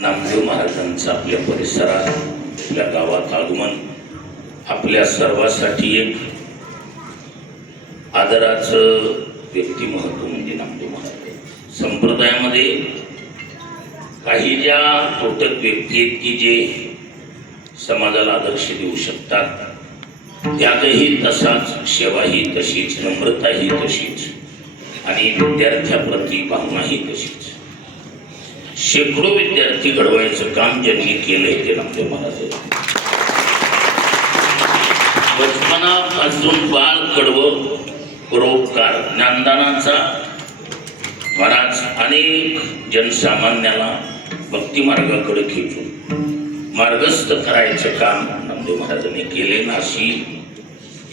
नामदेव महाराजांचं आपल्या परिसरात आपल्या गावात आगमन आपल्या सर्वासाठी एक आदराचं व्यक्तिमहत्व म्हणजे नामदेव महाराज. संप्रदायामध्ये काही ज्या तोटक व्यक्ती आहेत की जे समाजाला आदर्श देऊ शकतात त्यातही तसाच सेवाही तशीच नम्रताही तशीच आणि विद्यार्थ्याप्रती भावनाही तशीच. शेकडो विद्यार्थी घडवायचं काम ज्यांनी केलंय ते नामदेव मनात बचपना बचपनापासून बाळ कडव परोपकार. ज्ञानदानाचा महाराज अनेक जनसामान्याला भक्ती मार्गाकडे खेचून मार्गस्थ करायचं काम नामदेव महाराजांनी केले ना अशी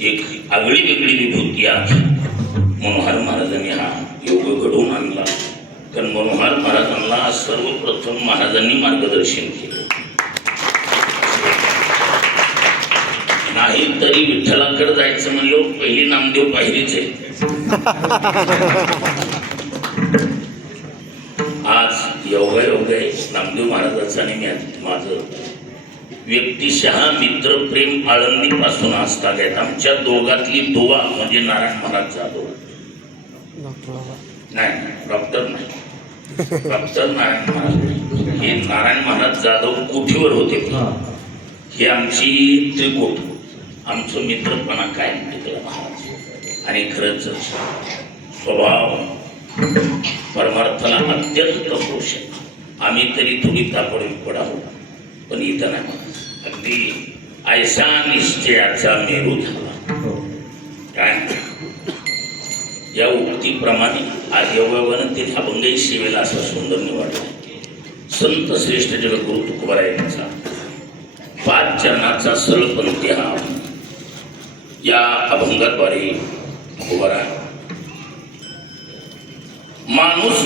एक आगळी वेगळी विभूती आज मनोहर महाराजांनी हा योग घडवून आणला कारण मनोहर महाराजांना सर्वप्रथम महाराजांनी मार्गदर्शन केलं. नाही तरी विठ्ठलाकडे जायचं म्हणलं पहिली नामदेव पाहिलीच आहे. आज योगा योग आहे नामदेव महाराजाचं आणि मी माझं व्यक्तिशः मित्र प्रेम आळंदी पासून असतात आहेत. आमच्या दोघातली दुवा म्हणजे नारायण महाराज जाधव. नाही डॉक्टर नाही. नारायण महाराज. हे नारायण महाराज जाधव कुठीवर होते ही आमची त्रिकूट आमचं मित्रपणा काय टिकला महाराज आणि खरंच स्वभाव परमार्थाला अत्यंत आहे. आम्ही तरी थोडी तापड आहोत पण इथं नाही. अगदी ऐसा निश्चयाचा मेरू झाला काय या उक्तीप्रमाणे आज योगावनं ते अभंगही सेवेला असा सुंदर निवडला संत श्रेष्ठ जगद्गुरु तुकोबारायांचा पाच चरणाचा सरळपंथी हा या अभंगाद्वारे उभा माणूस